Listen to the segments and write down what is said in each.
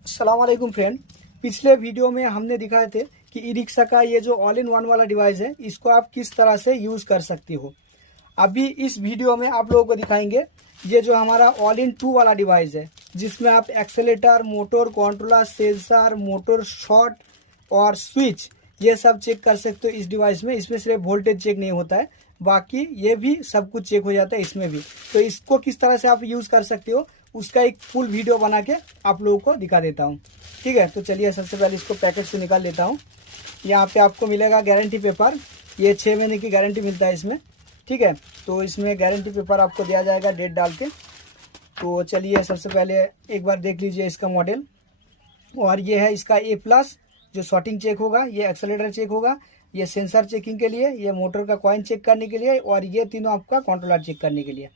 अस्सलाम वालेकुम फ्रेंड। पिछले वीडियो में हमने दिखाए थे कि ई रिक्शा का ये जो ऑल इन वन वाला डिवाइस है इसको आप किस तरह से यूज़ कर सकते हो। अभी इस वीडियो में आप लोगों को दिखाएंगे ये जो हमारा ऑल इन टू वाला डिवाइस है, जिसमें आप accelerator, motor controller, sensor, motor shot और स्विच ये सब चेक कर सकते हो इस डिवाइस में। इसमें सिर्फ वोल्टेज चेक नहीं होता है, बाकी ये भी सब कुछ चेक हो जाता है इसमें भी। तो इसको किस तरह से आप यूज़ कर सकते हो उसका एक फुल वीडियो बना के आप लोगों को दिखा देता हूँ। ठीक है, तो चलिए सबसे पहले इसको पैकेट से निकाल लेता हूँ। यहाँ पे आपको मिलेगा गारंटी पेपर, ये 6 महीने की गारंटी मिलता है इसमें। ठीक है, तो इसमें गारंटी पेपर आपको दिया जाएगा डेट डाल के। तो चलिए सबसे पहले एक बार देख लीजिए इसका मॉडल। और ये है इसका A+ जो शॉर्टिंग चेक होगा, ये एक्सेलेटर चेक होगा, ये सेंसर चेकिंग के लिए, ये मोटर का कॉइन चेक करने के लिए, और ये तीनों आपका कंट्रोलर चेक करने के लिए।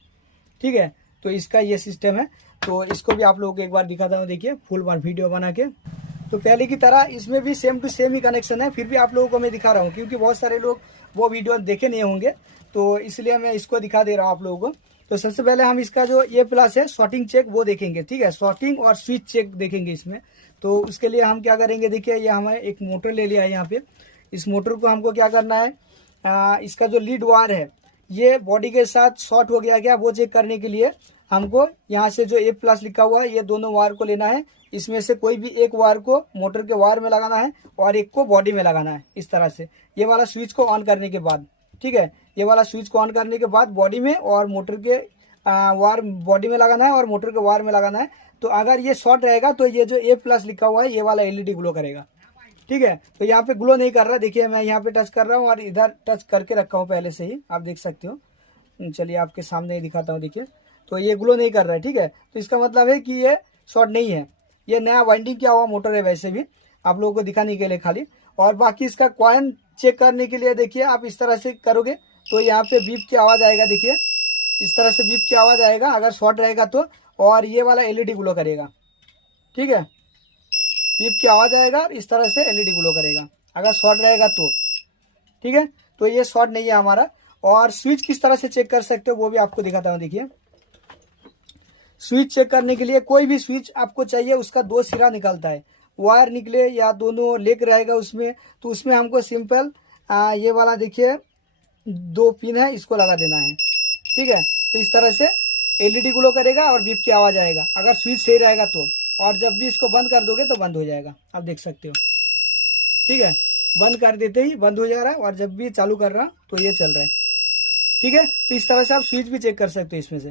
ठीक है, तो इसका ये सिस्टम है। तो इसको भी आप लोगों को एक बार दिखाता हूँ, देखिए फुल बार वीडियो बना के। तो पहले की तरह इसमें भी सेम टू सेम ही कनेक्शन है, फिर भी आप लोगों को मैं दिखा रहा हूँ क्योंकि बहुत सारे लोग वो वीडियो देखे नहीं होंगे, तो इसलिए मैं इसको दिखा दे रहा हूँ आप लोगों को। तो सबसे पहले हम इसका जो A+ है शॉर्टिंग चेक वो देखेंगे। ठीक है, शॉर्टिंग और स्विच चेक देखेंगे इसमें। तो उसके लिए हम क्या करेंगे, देखिए ये हमें एक मोटर ले लिया है यहाँ पे। इस मोटर को हमको क्या करना है, इसका जो लीड वायर है ये बॉडी के साथ शॉर्ट हो गया क्या वो चेक करने के लिए हमको यहाँ से जो A+ लिखा हुआ है ये दोनों वायर को लेना है। इसमें से कोई भी एक वायर को मोटर के वायर में लगाना है और एक को बॉडी में लगाना है इस तरह से, ये वाला स्विच को ऑन करने के बाद। ठीक है, ये वाला स्विच को ऑन करने के बाद बॉडी में और मोटर के वायर बॉडी में लगाना है और मोटर के वायर में लगाना है। तो अगर ये शॉर्ट रहेगा तो ये जो A+ लिखा हुआ है ये वाला LED ग्लो करेगा। ठीक है, तो यहाँ पे ग्लो नहीं कर रहा, देखिए मैं यहाँ पे टच कर रहा हूँ और इधर टच करके रखा हूँ पहले से ही, आप देख सकते हो। चलिए आपके सामने ही दिखाता हूँ, देखिए तो ये ग्लो नहीं कर रहा है। ठीक है, तो इसका मतलब है कि ये शॉर्ट नहीं है, ये नया वाइंडिंग किया हुआ मोटर है वैसे भी, आप लोगों को दिखाने के लिए खाली। और बाकी इसका कॉइन चेक करने के लिए देखिए आप इस तरह से करोगे तो यहाँ पे बीप की आवाज़ आएगा, देखिए इस तरह से बीप की आवाज़ आएगा अगर शॉर्ट रहेगा तो, और ये वाला LED ग्लो करेगा। ठीक है, बीप की आवाज़ आएगा और इस तरह से LED ग्लो करेगा अगर शॉर्ट रहेगा तो। ठीक है, तो ये शॉर्ट नहीं है हमारा। और स्विच किस तरह से चेक कर सकते हो वो भी आपको दिखाता हूँ। देखिए स्विच चेक करने के लिए कोई भी स्विच आपको चाहिए उसका 2 सिरा निकलता है, वायर निकले या दोनों लेग रहेगा उसमें, तो उसमें हमको सिंपल ये वाला देखिए 2 पिन है इसको लगा देना है। ठीक है, तो इस तरह से LED ग्लो करेगा और बीप की आवाज़ आएगा अगर स्विच सही रहेगा तो, और जब भी इसको बंद कर दोगे तो बंद हो जाएगा, आप देख सकते हो। ठीक है, बंद कर देते ही बंद हो जा रहा है और जब भी चालू कर रहा तो ये चल रहा है। ठीक है, तो इस तरह से आप स्विच भी चेक कर सकते हो इसमें से।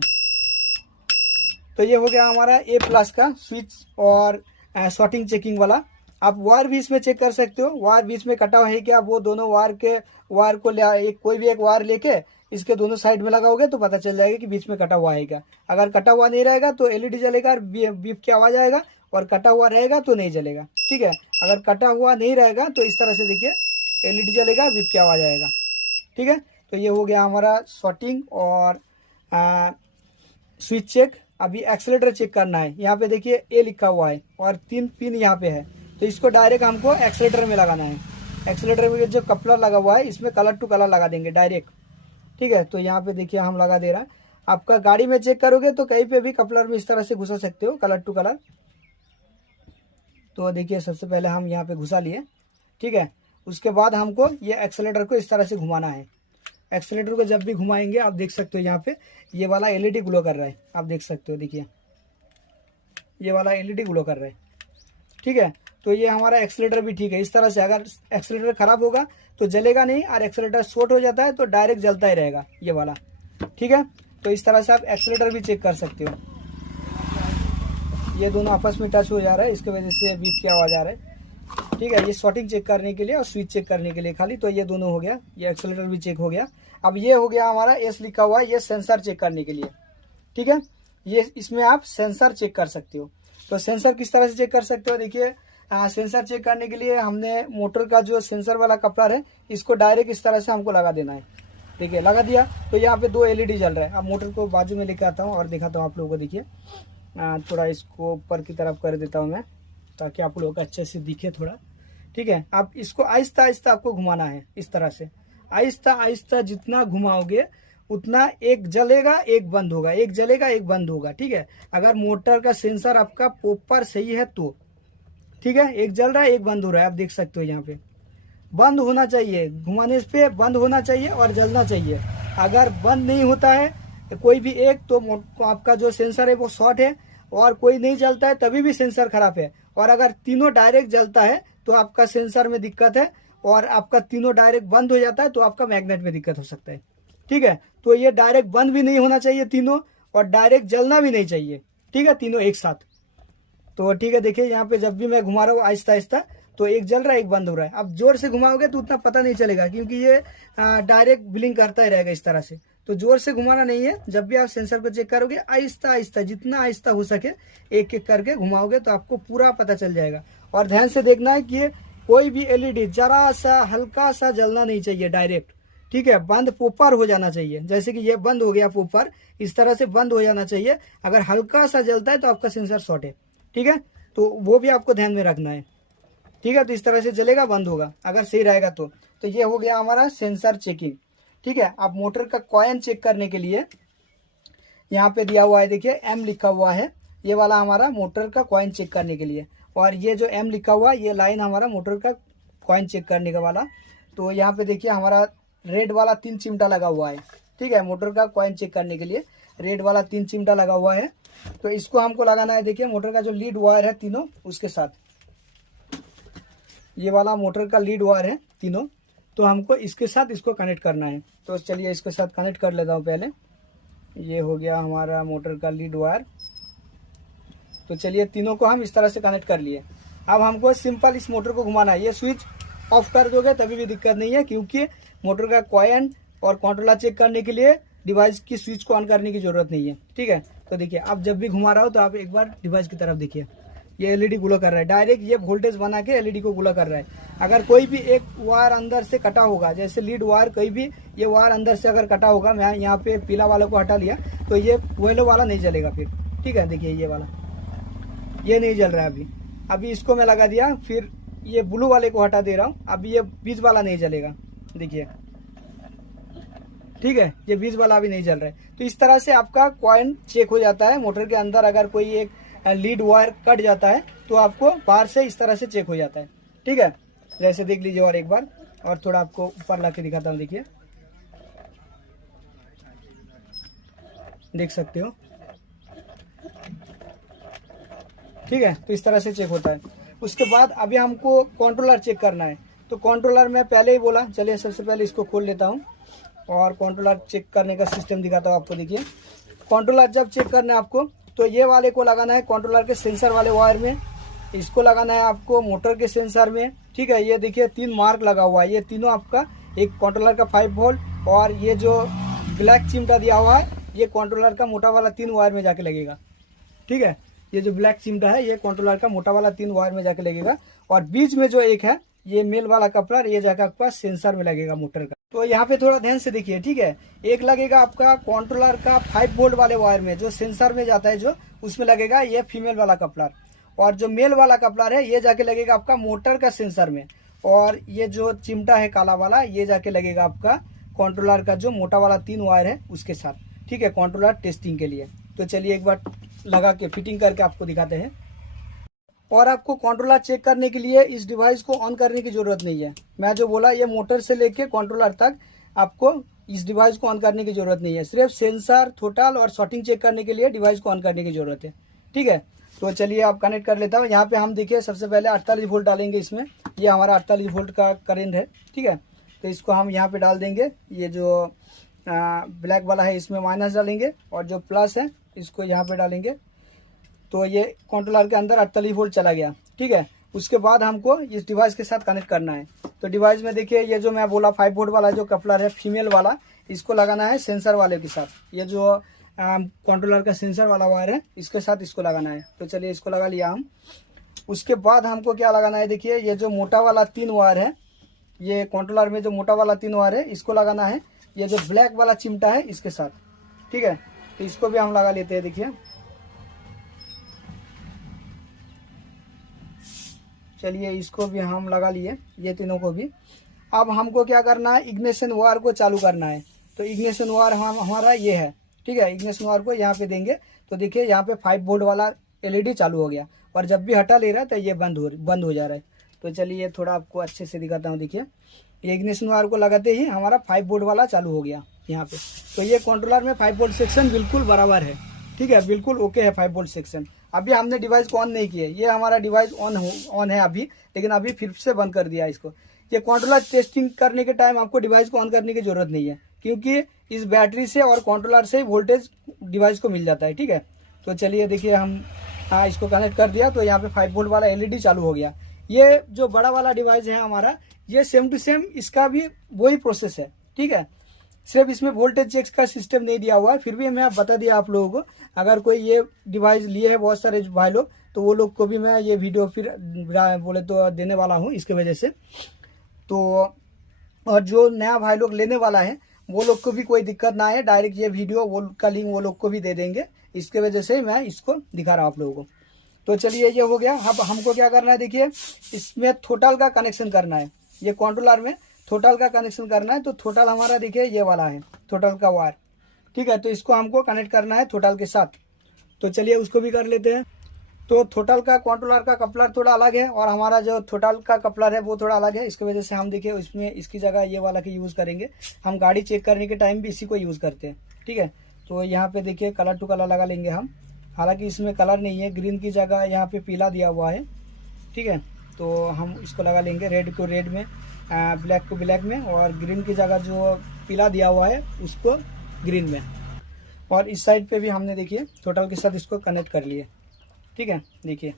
तो ये हो गया हमारा A+ का स्विच और शॉर्टिंग चेकिंग वाला। आप वायर भी इसमें चेक कर सकते हो, वायर बीच में कटा हुआ है क्या, वो दोनों वायर को कोई भी एक वायर लेके इसके दोनों साइड में लगाओगे तो पता चल जाएगा कि बीच में कटा हुआ है क्या। अगर कटा हुआ नहीं रहेगा तो LED जलेगा और बीप की आवाज़ आएगा, और कटा हुआ रहेगा तो नहीं जलेगा। ठीक है, अगर कटा हुआ नहीं रहेगा तो इस तरह से देखिए LED जलेगा, बीप की आवाज़ आएगा। ठीक है, तो ये हो गया हमारा शॉर्टिंग और स्विच चेक। अभी एक्सेलेटर चेक करना है, यहाँ पे देखिए A लिखा हुआ है और 3 पिन यहाँ पे है, तो इसको डायरेक्ट हमको एक्सेलेटर में लगाना है। एक्सेलेटर में जो कपलर लगा हुआ है इसमें कलर टू कलर लगा देंगे डायरेक्ट। ठीक है, तो यहाँ पे देखिए हम लगा दे रहा है। आपका गाड़ी में चेक करोगे तो कहीं पे भी कपलर में इस तरह से घुसा सकते हो कलर टू कलर। तो देखिए सबसे पहले हम यहाँ पे घुसा लिए। ठीक है, उसके बाद हमको ये एक्सेलेटर को इस तरह से घुमाना है। एक्सेलेटर को जब भी घुमाएंगे आप देख सकते हो यहाँ पे ये वाला LED ग्लो कर रहा है, आप देख सकते हो, देखिए ये वाला LED ग्लो कर रहा है। ठीक है, तो ये हमारा एक्सेलेटर भी ठीक है इस तरह से। अगर एक्सेलेटर खराब होगा तो जलेगा नहीं, और एक्सेलेटर शॉर्ट हो जाता है तो डायरेक्ट जलता ही रहेगा ये वाला। ठीक है, तो इस तरह से आप एक्सेलेटर भी चेक कर सकते हो। ये दोनों आपस में टच हो जा रहा है, इसकी वजह से बीप की आवाज़ आ रहा है। ठीक है, ये शॉर्टिंग चेक करने के लिए और स्विच चेक करने के लिए खाली। तो ये दोनों हो गया, ये एक्सेलेटर भी चेक हो गया। अब ये हो गया हमारा S लिखा हुआ है, ये सेंसर चेक करने के लिए। ठीक है, ये इसमें आप सेंसर चेक कर सकते हो। तो सेंसर किस तरह से चेक कर सकते हो, देखिए सेंसर चेक करने के लिए हमने मोटर का जो सेंसर वाला कपलर है इसको डायरेक्ट इस तरह से हमको लगा देना है। देखिए लगा दिया तो यहाँ पे 2 LED जल रहा है। अब मोटर को बाजू में लेके आता हूँ और दिखाता हूँ आप लोगों को। देखिए थोड़ा इसको ऊपर की तरफ कर देता हूँ मैं ताकि आप लोगों को अच्छे से दिखे थोड़ा। ठीक है, आप इसको आहिस्ता आहिस्ता आपको घुमाना है इस तरह से, आहिस्ता आहिस्ता जितना घुमाओगे उतना एक जलेगा एक बंद होगा, एक जलेगा एक बंद होगा। ठीक है, अगर मोटर का सेंसर आपका प्रॉपर सही है तो ठीक है, एक जल रहा है एक बंद हो रहा है, आप देख सकते हो यहाँ पे बंद होना चाहिए, घुमाने पे बंद होना चाहिए और जलना चाहिए। अगर बंद नहीं होता है कोई भी एक तो आपका जो सेंसर है वो शॉर्ट है, और कोई नहीं जलता है तभी भी सेंसर खराब है। और अगर तीनों डायरेक्ट जलता है तो आपका सेंसर में दिक्कत है, और आपका तीनों डायरेक्ट बंद हो जाता है तो आपका मैग्नेट में दिक्कत हो सकता है। ठीक है, तो ये डायरेक्ट बंद भी नहीं होना चाहिए तीनों, और डायरेक्ट जलना भी नहीं चाहिए। ठीक है, तीनों एक साथ। तो ठीक है, देखिए यहाँ पे जब भी मैं घुमा रहा हूँ आहिस्ता आहिस्ता तो एक जल रहा है एक बंद हो रहा है। अब जोर से घुमाओगे तो उतना पता नहीं चलेगा, क्योंकि ये डायरेक्ट ब्लिंक करता ही रहेगा इस तरह से। तो जोर से घुमाना नहीं है, जब भी आप सेंसर को चेक करोगे आहिस्ता आहिस्ता, जितना आहिस्ता हो सके एक एक करके घुमाओगे तो आपको पूरा पता चल जाएगा। और ध्यान से देखना है कि कोई भी एलईडी जरा सा हल्का सा जलना नहीं चाहिए डायरेक्ट। ठीक है, बंद पोपर हो जाना चाहिए, जैसे कि ये बंद हो गया पोपर, इस तरह से बंद हो जाना चाहिए। अगर हल्का सा जलता है तो आपका सेंसर शॉर्ट है। ठीक है, तो वो भी आपको ध्यान में रखना है। ठीक है, तो इस तरह से जलेगा बंद होगा अगर सही रहेगा तो ये हो गया हमारा सेंसर चेकिंग। ठीक है, अब मोटर का कॉइन चेक करने के लिए यहाँ पे दिया हुआ है, देखिए एम लिखा हुआ है, ये वाला हमारा मोटर का कॉइन चेक करने के लिए। और ये जो एम लिखा हुआ ये लाइन हमारा मोटर का कॉइन चेक करने का वाला। तो यहाँ पे देखिए हमारा रेड वाला 3 चिमटा लगा हुआ है। ठीक है, मोटर का कॉइन चेक करने के लिए रेड वाला 3 चिमटा लगा हुआ है। तो इसको हमको लगाना है, देखिए मोटर का जो लीड वायर है तीनों उसके साथ, ये वाला मोटर का लीड वायर है तीनों, तो हमको इसके साथ इसको कनेक्ट करना है। तो चलिए इसके साथ कनेक्ट कर लेता हूँ पहले। ये हो गया हमारा मोटर का लीड वायर। तो चलिए तीनों को हम इस तरह से कनेक्ट कर लिए। अब हमको सिंपल इस मोटर को घुमाना है। ये स्विच ऑफ कर दोगे तभी भी दिक्कत नहीं है, क्योंकि मोटर का कॉइन और कंट्रोलर चेक करने के लिए डिवाइस की स्विच को ऑन करने की जरूरत नहीं है। ठीक है, तो देखिए अब जब भी घुमा रहा हो तो आप एक बार डिवाइस की तरफ देखिए, ये एलईडी ग्लो कर रहा है, डायरेक्ट ये वोल्टेज बना के एलईडी को ग्लो कर रहा है। अगर कोई भी एक वायर अंदर से कटा होगा, जैसे लीड वायर, कोई भी ये वायर अंदर से अगर कटा होगा, मैं यहाँ पे पीला वाला को हटा लिया तो ये येलो वाला नहीं जलेगा फिर। ठीक है, देखिए ये वाला ये नहीं जल रहा है अभी इसको मैं लगा दिया, फिर ये ब्लू वाले को हटा दे रहा हूँ, अभी ये बीच वाला नहीं जलेगा, देखिए। ठीक है, ये बीच वाला अभी नहीं जल रहा है। तो इस तरह से आपका कॉइन चेक हो जाता है मोटर के अंदर। अगर कोई एक लीड वायर कट जाता है तो आपको बाहर से इस तरह से चेक हो जाता है। ठीक है, जैसे देख लीजिए और एक बार, और थोड़ा आपको ऊपर ला के दिखाता हूँ, देखिए देख सकते हो। ठीक है, तो इस तरह से चेक होता है। उसके बाद अभी हमको कंट्रोलर चेक करना है। तो कंट्रोलर मैं पहले ही बोला, चलिए सबसे पहले इसको खोल लेता हूँ और कंट्रोलर चेक करने का सिस्टम दिखाता हूँ आपको। देखिए कंट्रोलर जब चेक करना है आपको तो ये वाले को लगाना है कंट्रोलर के सेंसर वाले वायर में, इसको लगाना है आपको मोटर के सेंसर में। ठीक है, ये देखिए 3 मार्क लगा हुआ है, ये तीनों आपका एक कंट्रोलर का 5 वोल्ट, और ये जो ब्लैक चिमटा दिया हुआ है ये कंट्रोलर का मोटा वाला 3 वायर में जाके लगेगा। ठीक है, ये जो ब्लैक चिमटा है ये कंट्रोलर का मोटा वाला 3 वायर में जाके लगेगा, और बीच में जो एक है ये मेल वाला कपलर, ये जाकर आपका सेंसर में लगेगा मोटर का। तो यहाँ पे थोड़ा ध्यान से देखिए। ठीक है, एक लगेगा आपका कंट्रोलर का 5 वोल्ट वाले वायर में, जो सेंसर में जाता है जो उसमें लगेगा ये फीमेल वाला कपलर, और जो मेल वाला कपलर है ये जाके लगेगा आपका मोटर का सेंसर में, और ये जो चिमटा है काला वाला ये जाके लगेगा आपका कंट्रोलर का जो मोटा वाला 3 वायर है उसके साथ। ठीक है, कंट्रोलर टेस्टिंग के लिए। तो चलिए एक बार लगा के फिटिंग करके आपको दिखाते हैं। और आपको कंट्रोलर चेक करने के लिए इस डिवाइस को ऑन करने की जरूरत नहीं है। मैं जो बोला ये मोटर से लेके कंट्रोलर तक आपको इस डिवाइस को ऑन करने की जरूरत नहीं है, सिर्फ सेंसर, थ्रोटल और शॉर्टिंग चेक करने के लिए डिवाइस को ऑन करने की जरूरत है। ठीक है, तो चलिए आप कनेक्ट कर लेता हूँ। यहाँ पे हम देखिए सबसे पहले 48 वोल्ट डालेंगे इसमें, ये हमारा 48 वोल्ट का करेंट है। ठीक है, तो इसको हम यहाँ पे डाल देंगे, ये जो ब्लैक वाला है इसमें माइनस डालेंगे, और जो प्लस है इसको यहाँ पे डालेंगे। तो ये कंट्रोलर के अंदर 48 वोल्ट चला गया। ठीक है, उसके बाद हमको इस डिवाइस के साथ कनेक्ट करना है। तो डिवाइस में देखिए ये जो मैं बोला 5 वोल्ट वाला जो कपलर है फीमेल वाला, इसको लगाना है सेंसर वाले के साथ। ये जो कंट्रोलर का सेंसर वाला वायर है इसके साथ इसको लगाना है। तो चलिए इसको लगा लिया हम। उसके बाद हमको क्या लगाना है, देखिए ये जो मोटा वाला 3 वायर है, ये कंट्रोलर में जो मोटा वाला 3 वायर है इसको लगाना है ये जो ब्लैक वाला चिमटा है इसके साथ। ठीक है, तो इसको भी हम लगा लेते हैं। देखिए चलिए इसको भी हम लगा लिए, ये तीनों को भी। अब हमको क्या करना है, इग्निशन वायर को चालू करना है। तो इग्निशन वायर हमारा ये है। ठीक है, इग्निशन वायर को यहाँ पे देंगे तो देखिए यहाँ पे 5 वोल्ट वाला एलईडी चालू हो गया। और जब भी हटा ले रहा है तो ये बंद हो जा रहा है। तो चलिए थोड़ा आपको अच्छे से दिखाता हूँ। देखिए ये इग्निशन वायर को लगाते ही हमारा 5 वोल्ट वाला चालू हो गया यहाँ पे। तो ये कंट्रोलर में 5 वोल्ट सेक्शन बिल्कुल बराबर है, ठीक है, बिल्कुल ओके है 5 वोल्ट सेक्शन। अभी हमने डिवाइस को ऑन नहीं किया, ये हमारा डिवाइस ऑन है अभी, लेकिन अभी फिर से बंद कर दिया इसको। ये कंट्रोलर टेस्टिंग करने के टाइम आपको डिवाइस को ऑन करने की जरूरत नहीं है, क्योंकि इस बैटरी से और कंट्रोलर से ही वोल्टेज डिवाइस को मिल जाता है, ठीक है। तो चलिए देखिए हम इसको कनेक्ट कर दिया तो यहाँ पे 5 वोल्ट वाला एलईडी चालू हो गया। ये जो बड़ा वाला डिवाइस है हमारा, ये सेम टू सेम इसका भी वही प्रोसेस है, ठीक है। सिर्फ इसमें वोल्टेज चेक का सिस्टम नहीं दिया हुआ है, फिर भी मैं बता दिया आप लोगों को। अगर कोई ये डिवाइस लिए है बहुत सारे भाई लोग, तो वो लोग को भी मैं ये वीडियो फिर बोले तो देने वाला हूँ इसके वजह से। तो और जो नया भाई लोग लेने वाला है वो लोग को भी कोई दिक्कत ना है, डायरेक्ट ये वीडियो वो का लिंक वो लोग को भी दे देंगे, इसके वजह से मैं इसको दिखा रहा हूँ आप लोगों को। तो चलिए ये हो गया। अब हमको क्या करना है, देखिए इसमें थोटल का कनेक्शन करना है, ये कंट्रोलर में थोटल का कनेक्शन करना है। तो थोटल हमारा देखिए ये वाला है थोटल का वायर, ठीक है। तो इसको हमको कनेक्ट करना है थोटल के साथ। तो चलिए उसको भी कर लेते हैं। तो थोटल का कंट्रोलर का कपलर थोड़ा अलग है और हमारा जो थोटल का कपलर है वो थोड़ा अलग है, इसकी वजह से हम देखिए इसमें इसकी जगह ये वाला की यूज़ करेंगे। हम गाड़ी चेक करने के टाइम भी इसी को यूज़ करते हैं, ठीक है। तो यहाँ पे देखिए कलर टू कलर लगा लेंगे हम, हालांकि इसमें कलर नहीं है, ग्रीन की जगह यहाँ पे पीला दिया हुआ है, ठीक है। तो हम इसको लगा लेंगे, रेड को रेड में, ब्लैक को ब्लैक में, और ग्रीन की जगह जो पीला दिया हुआ है उसको ग्रीन में। और इस साइड पे भी हमने देखिए थोटल के साथ इसको कनेक्ट कर लिए, ठीक है। देखिए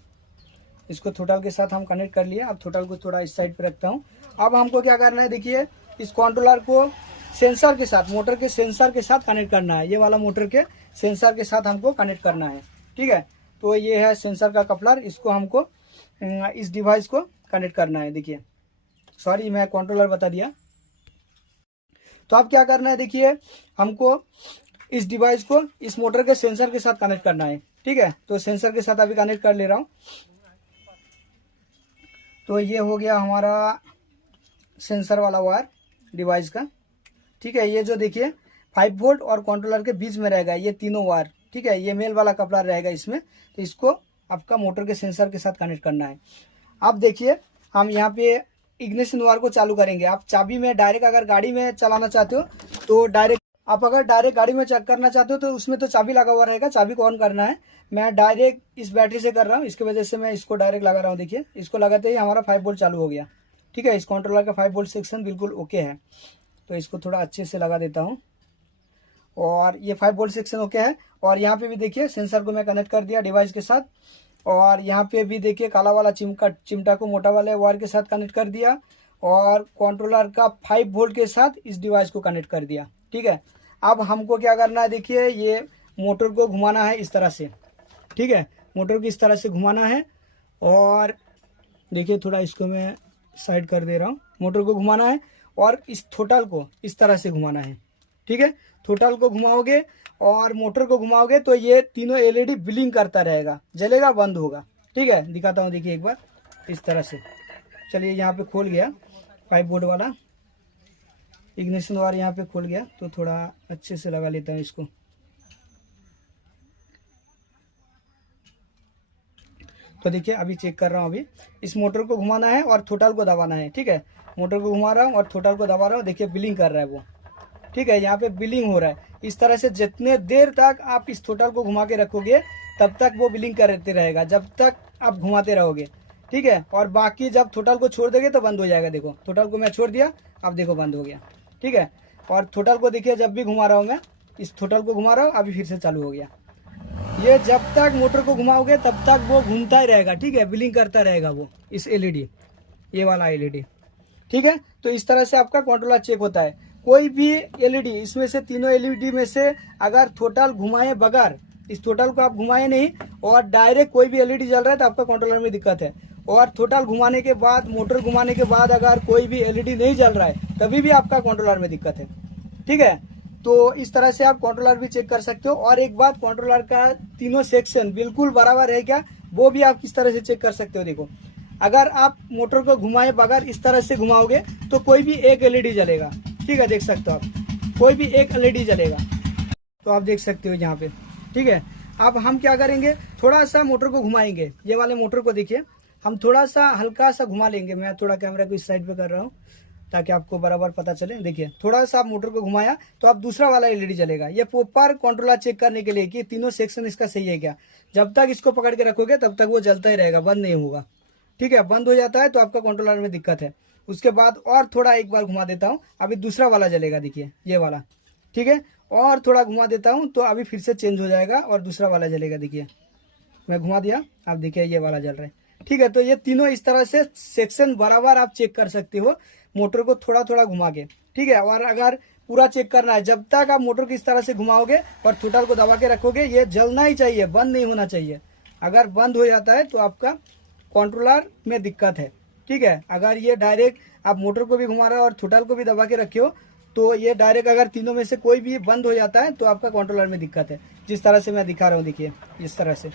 इसको थोटल के साथ हम कनेक्ट कर लिए। अब थोटल को थोड़ा इस साइड पे रखता हूँ। अब हमको क्या करना है, देखिए इस कंट्रोलर को सेंसर के साथ, मोटर के सेंसर के साथ कनेक्ट करना है। ये वाला मोटर के सेंसर के साथ हमको कनेक्ट करना है, ठीक है। तो ये है सेंसर का कपलर, इसको हमको इस डिवाइस को कनेक्ट करना है। देखिए सॉरी मैं कंट्रोलर बता दिया। तो अब क्या करना है, देखिए हमको इस डिवाइस को इस मोटर के सेंसर के साथ कनेक्ट करना है, ठीक है। तो सेंसर के साथ अभी कनेक्ट कर ले रहा हूँ। तो ये हो गया हमारा सेंसर वाला वायर डिवाइस का, ठीक है। ये जो देखिए 5 वोल्ट और कंट्रोलर के बीच में रहेगा ये तीनों वायर, ठीक है। ये मेल वाला कपलर रहेगा इसमें। तो इसको आपका मोटर के सेंसर के साथ कनेक्ट करना है। अब देखिए हम यहाँ पे इग्निशन वायर को चालू करेंगे। आप चाबी में डायरेक्ट अगर गाड़ी में चलाना चाहते हो तो डायरेक्ट, आप अगर डायरेक्ट गाड़ी में चेक करना चाहते हो तो उसमें तो चाबी लगा हुआ रहेगा, चाबी को ऑन करना है। मैं डायरेक्ट इस बैटरी से कर रहा हूँ, इसकी वजह से मैं इसको डायरेक्ट लगा रहा हूँ। देखिए इसको लगाते ही हमारा 5 वोल्ट चालू हो गया, ठीक है। इस कंट्रोलर का 5 वोल्ट सेक्शन बिल्कुल ओके है। तो इसको थोड़ा अच्छे से लगा देता हूँ और ये 5 वोल्ट सेक्शन ओके है। और यहाँ पे भी देखिए सेंसर को मैं कनेक्ट कर दिया डिवाइस के साथ। और यहाँ पे भी देखिए काला वाला चिमटा को मोटा वाले वायर के साथ कनेक्ट कर दिया और कंट्रोलर का 5 वोल्ट के साथ इस डिवाइस को कनेक्ट कर दिया, ठीक है। अब हमको क्या करना है, देखिए ये मोटर को घुमाना है इस तरह से, ठीक है। मोटर को इस तरह से घुमाना है और देखिए थोड़ा इसको मैं साइड कर दे रहा हूँ। मोटर को घुमाना है और इस थोटल को इस तरह से घुमाना है, ठीक है। थोटल को घुमाओगे और मोटर को घुमाओगे तो ये तीनों एलईडी ब्लिंक करता रहेगा, जलेगा बंद होगा, ठीक है। दिखाता हूँ, देखिए एक बार इस तरह से। चलिए यहाँ पे खोल गया 5 वोल्ट वाला इग्निशन वायर, यहाँ पे खोल गया। तो थोड़ा अच्छे से लगा लेता हूँ इसको। तो देखिए अभी चेक कर रहा हूँ। अभी इस मोटर को घुमाना है और थोटल को दबाना है, ठीक है। मोटर को घुमा रहा हूँ और थोटल को दबा रहा हूँ, देखिए बिलिंग कर रहा है वो, ठीक है। यहाँ पे बिलिंग हो रहा है। इस तरह से जितने देर तक आप इस थोटल को घुमा के रखोगे तब तक वो बिलिंग करते रहेगा, जब तक आप घुमाते रहोगे, ठीक है। और बाकी जब थोटल को छोड़ देंगे तो बंद हो जाएगा। देखो थोटल को मैं छोड़ दिया, अब देखो बंद हो गया, ठीक है। और थोटल को देखिए जब भी घुमा रहा हूँ मैं, इस थोटल को घुमा रहा हूँ, अभी फिर से चालू हो गया। ये जब तक मोटर को घुमाओगे तब तक वो घूमता ही रहेगा, ठीक है, बिलिंग करता रहेगा वो इस एलईडी, ये वाला एलईडी, ठीक है। तो इस तरह से आपका कंट्रोलर चेक होता है। कोई भी एलईडी इसमें से तीनों एलईडी में से अगर थोटल घुमाए बगैर, इस थोटल को आप घुमाए नहीं और डायरेक्ट कोई भी एलईडी जल रहा है तो आपका कंट्रोलर में दिक्कत है। और थोटल घुमाने के बाद, मोटर घुमाने के बाद अगर कोई भी एलईडी नहीं जल रहा है तभी भी आपका कंट्रोलर में दिक्कत है, ठीक है। तो इस तरह से आप कंट्रोलर भी चेक कर सकते हो। और एक बात, कंट्रोलर का तीनों सेक्शन बिल्कुल बराबर है क्या, वो भी आप किस तरह से चेक कर सकते हो। देखो अगर आप मोटर को घुमाए बगैर इस तरह से घुमाओगे तो कोई भी एक एलईडी जलेगा, ठीक है, देख सकते हो आप, कोई भी एक एलईडी जलेगा। तो आप देख सकते हो यहाँ पे, ठीक है। अब हम क्या करेंगे, थोड़ा सा मोटर को घुमाएंगे। ये वाले मोटर को देखिए, हम थोड़ा सा हल्का सा घुमा लेंगे। मैं थोड़ा कैमरा को इस साइड पे कर रहा हूँ ताकि आपको बराबर पता चले। देखिए थोड़ा सा आप मोटर को घुमाया तो आप दूसरा वाला एलईडी जलेगा। ये प्रॉपर कंट्रोलर चेक करने के लिए कि तीनों सेक्शन इसका सही है क्या। जब तक इसको पकड़ के रखोगे तब तक वो जलता ही रहेगा, बंद नहीं होगा। ठीक है, बंद हो जाता है तो आपका कंट्रोलर में दिक्कत है। उसके बाद और थोड़ा एक बार घुमा देता हूँ, अभी दूसरा वाला जलेगा, देखिए ये वाला। ठीक है, और थोड़ा घुमा देता हूँ तो अभी फिर से चेंज हो जाएगा और दूसरा वाला जलेगा। देखिए मैं घुमा दिया, आप देखिए ये वाला जल रहा है। ठीक है, तो ये तीनों इस तरह से सेक्शन बराबर आप चेक कर सकते हो मोटर को थोड़ा थोड़ा घुमा के। ठीक है, और अगर पूरा चेक करना है, जब तक आप मोटर को इस तरह से घुमाओगे और थ्रोटल को दबा के रखोगे, ये जलना ही चाहिए, बंद नहीं होना चाहिए। अगर बंद हो जाता है तो आपका कंट्रोलर में दिक्कत है। ठीक है, अगर ये डायरेक्ट आप मोटर को भी घुमा रहे हो और थ्रोटल को भी दबा के रखे हो तो ये डायरेक्ट अगर तीनों में से कोई भी बंद हो जाता है तो आपका कंट्रोलर में दिक्कत है। जिस तरह से मैं दिखा रहा हूँ, देखिए इस तरह से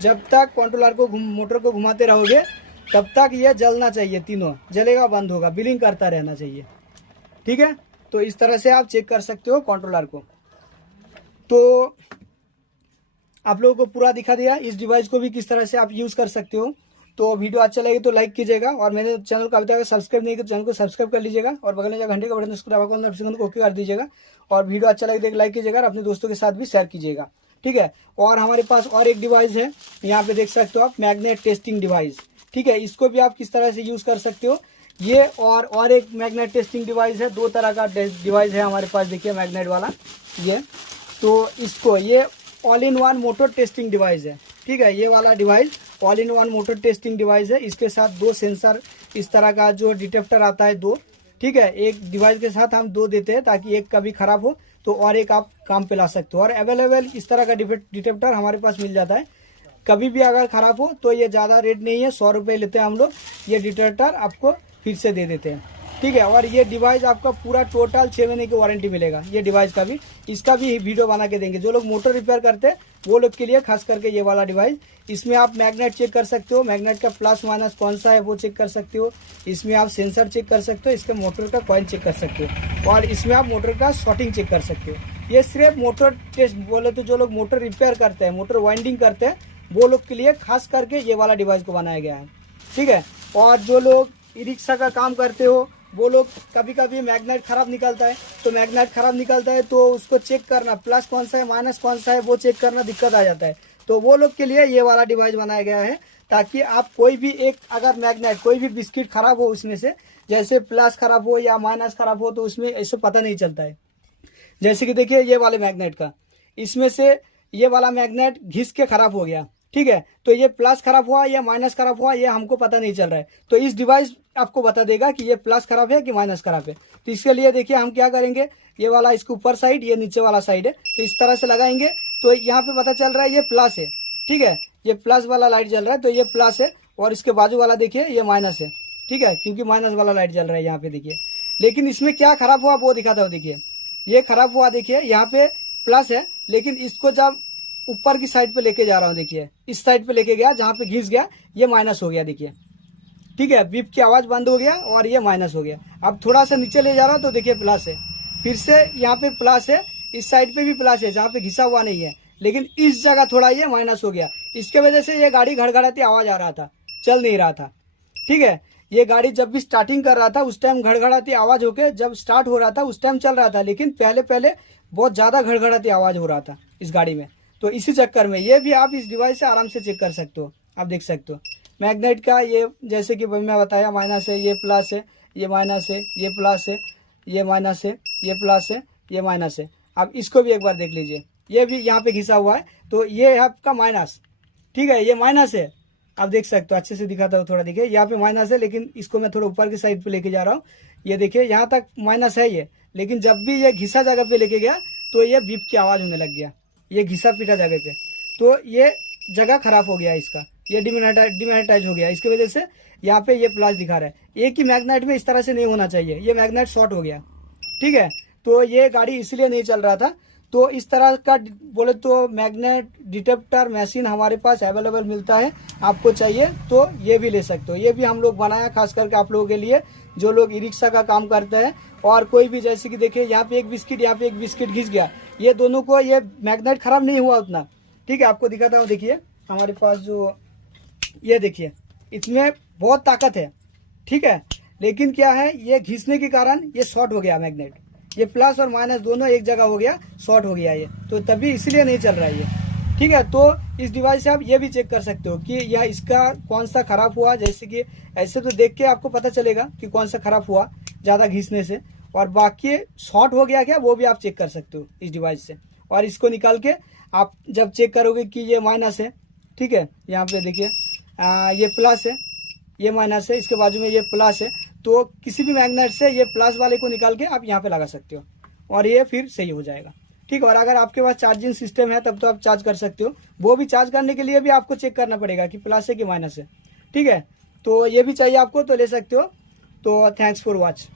जब तक कंट्रोलर को मोटर को घुमाते रहोगे तब तक ये जलना चाहिए, तीनों जलेगा, बंद होगा, बिलिंग करता रहना चाहिए। ठीक है, तो इस तरह से आप चेक कर सकते हो कंट्रोलर को। तो आप लोगों को पूरा दिखा दिया इस डिवाइस को भी किस तरह से आप यूज़ कर सकते हो। तो वीडियो अच्छा लगे तो लाइक कीजिएगा, और मेरे चैनल को अभी तक सब्सक्राइब नहीं किया तो चैनल को सब्सक्राइब कर लीजिएगा, और बगल में जो घंटे का बटन उसको दबाकर नोटिफिकेशन को ओके कर दीजिएगा। और वीडियो अच्छा लगे तो लाइक कीजिएगा और अपने दोस्तों के साथ भी शेयर कीजिएगा। ठीक है, और हमारे पास और एक डिवाइस है, यहाँ पे देख सकते हो आप, मैग्नेट टेस्टिंग डिवाइस। ठीक है, इसको भी आप किस तरह से यूज़ कर सकते हो। ये और एक मैग्नेट टेस्टिंग डिवाइस है, दो तरह का डिवाइस है हमारे पास। देखिए मैग्नेट वाला ये, तो इसको ये all in one motor testing device है। ठीक है, ये वाला device all in one motor testing device है। इसके साथ दो सेंसर, इस तरह का जो डिटेक्टर आता है दो। ठीक है, एक डिवाइस के साथ हम दो देते हैं ताकि एक कभी खराब हो तो और एक आप काम पे ला सकते हो। और अवेलेबल इस तरह का डिटेक्टर हमारे पास मिल जाता है। कभी भी अगर ख़राब हो तो ये ज़्यादा रेट नहीं है, 100 रुपये लेते हैं हम लोग। ये डिटेक्टर आपको फिर से दे देते हैं। ठीक है, और ये डिवाइस आपका पूरा टोटल 6 महीने की वारंटी मिलेगा। ये डिवाइस का भी, इसका भी वीडियो बना के देंगे। जो लोग मोटर रिपेयर करते हैं वो लोग के लिए खास करके ये वाला डिवाइस। इसमें आप मैग्नेट चेक कर सकते हो, मैग्नेट का प्लस माइनस कौन सा है वो चेक कर सकते हो। इसमें आप सेंसर चेक कर सकते हो, इसके मोटर का कॉइल चेक कर सकते हो, और इसमें आप मोटर का शॉर्टिंग चेक कर सकते हो। ये सिर्फ मोटर टेस्ट बोले तो जो लोग मोटर रिपेयर करते हैं, मोटर वाइंडिंग करते हैं, वो लोग के लिए खास करके ये वाला डिवाइस को बनाया गया है। ठीक है, और जो लोग ई रिक्शा का काम करते हो वो लोग, कभी कभी मैग्नेट खराब निकलता है, तो मैग्नेट खराब निकलता है तो उसको चेक करना, प्लस कौन सा है माइनस कौन सा है वो चेक करना दिक्कत आ जाता है। तो वो लोग के लिए ये वाला डिवाइस बनाया गया है, ताकि आप कोई भी एक, अगर मैग्नेट कोई भी बिस्किट खराब हो उसमें से, जैसे प्लस खराब हो या माइनस खराब हो, तो उसमें ऐसे पता नहीं चलता है। जैसे कि देखिए ये वाले मैग्नेट का, इसमें से ये वाला मैग्नेट घिस के खराब हो गया। ठीक है, तो ये प्लस खराब हुआ या माइनस खराब हुआ ये हमको पता नहीं चल रहा है। तो इस डिवाइस आपको बता देगा कि ये प्लस खराब है कि माइनस खराब है। तो इसके लिए देखिए हम क्या करेंगे, ये वाला इसके ऊपर साइड, ये नीचे वाला साइड है, तो इस तरह से लगाएंगे तो यहाँ पे पता चल रहा है ये प्लस है। ठीक है, ये प्लस वाला लाइट जल रहा है तो ये प्लस है, और इसके बाजू वाला देखिए ये माइनस है। ठीक है, क्योंकि माइनस वाला लाइट जल रहा है यहाँ पे देखिए। लेकिन इसमें क्या खराब हुआ वो दिखाता हूँ। देखिए ये खराब हुआ, देखिए यहाँ पे प्लस है, लेकिन इसको जब ऊपर की साइड पे लेके जा रहा हूँ, देखिए इस साइड पे लेके गया, जहाँ पे घिस गया ये माइनस हो गया। देखिए ठीक है, बीप की आवाज़ बंद हो गया और ये माइनस हो गया। अब थोड़ा सा नीचे ले जा रहा हूँ तो देखिए प्लस है, फिर से यहाँ पे प्लस है, इस साइड पे भी प्लस है जहाँ पे घिसा हुआ नहीं है, लेकिन इस जगह थोड़ा ये माइनस हो गया। इसके वजह से ये गाड़ी घड़घड़ाती आवाज़ आ रहा था, चल नहीं रहा था। ठीक है, ये गाड़ी जब भी स्टार्टिंग कर रहा था उस टाइम घड़घड़ाती आवाज़ होके, जब स्टार्ट हो रहा था उस टाइम चल रहा था, लेकिन पहले पहले बहुत ज़्यादा घड़घड़ाती आवाज़ हो रहा था इस गाड़ी में। तो इसी चक्कर में ये भी आप इस डिवाइस से आराम से चेक कर सकते हो। आप देख सकते हो मैग्नेट का, ये जैसे कि मैं बताया माइनस है, ये प्लस है, ये माइनस है, ये प्लस है, ये माइनस है, ये प्लस है, ये माइनस है। अब इसको भी एक बार देख लीजिए, ये भी यहाँ पे घिसा हुआ है तो ये है आपका माइनस। ठीक है, ये माइनस है, आप देख सकते हो, अच्छे से दिखाता हूँ थोड़ा। देखिए यहाँ पे माइनस है, लेकिन इसको मैं थोड़ा ऊपर की साइड पे लेके जा रहा हूँ। ये देखिए यहाँ तक माइनस है ये, लेकिन जब भी ये घिसा जगह पे लेके गया तो ये बीप की आवाज़ होने लग गया, ये घिसा पीटा जगह पे, तो ये जगह खराब हो गया इसका, ये डिमैग्नेटाइज हो गया। इसकी वजह से यहाँ पे ये प्लस दिखा रहा है। एक ही मैग्नेट में इस तरह से नहीं होना चाहिए, ये मैग्नेट शॉर्ट हो गया। ठीक है, तो ये गाड़ी इसलिए नहीं चल रहा था। तो इस तरह का बोले तो मैग्नेट डिटेक्टर मशीन हमारे पास अवेलेबल मिलता है, आपको चाहिए तो ये भी ले सकते हो। ये भी हम लोग बनाया खास करके आप लोगों के लिए, जो लोग ई रिक्शा का काम करते हैं। और कोई भी, जैसे कि देखिए यहाँ पे एक बिस्किट, यहाँ पे एक बिस्किट घिस गया, ये दोनों को, ये मैग्नेट खराब नहीं हुआ उतना, ठीक है, आपको दिखाता हूँ। देखिए हमारे पास जो ये देखिए इसमें बहुत ताकत है, ठीक है, लेकिन क्या है ये घिसने के कारण ये शॉर्ट हो गया मैग्नेट, ये प्लस और माइनस दोनों एक जगह हो गया, शॉर्ट हो गया ये, तो तभी इसलिए नहीं चल रहा है ये। ठीक है, तो इस डिवाइस से आप ये भी चेक कर सकते हो कि यह इसका कौन सा खराब हुआ। जैसे कि ऐसे तो देख के आपको पता चलेगा कि कौन सा खराब हुआ ज़्यादा घिसने से, और बाकी शॉर्ट हो गया क्या वो भी आप चेक कर सकते हो इस डिवाइस से। और इसको निकाल के आप जब चेक करोगे कि ये माइनस है, ठीक है, यहाँ पे देखिए ये प्लस है, ये माइनस है, इसके बाजू में ये प्लस है, तो किसी भी मैग्नेट से ये प्लस वाले को निकाल के आप यहाँ पे लगा सकते हो और ये फिर सही हो जाएगा। ठीक है, और अगर आपके पास चार्जिंग सिस्टम है तब तो आप चार्ज कर सकते हो। वो भी चार्ज करने के लिए भी आपको चेक करना पड़ेगा कि प्लस है कि माइनस है। ठीक है, तो ये भी चाहिए आपको तो ले सकते हो। तो थैंक्स फॉर वॉच।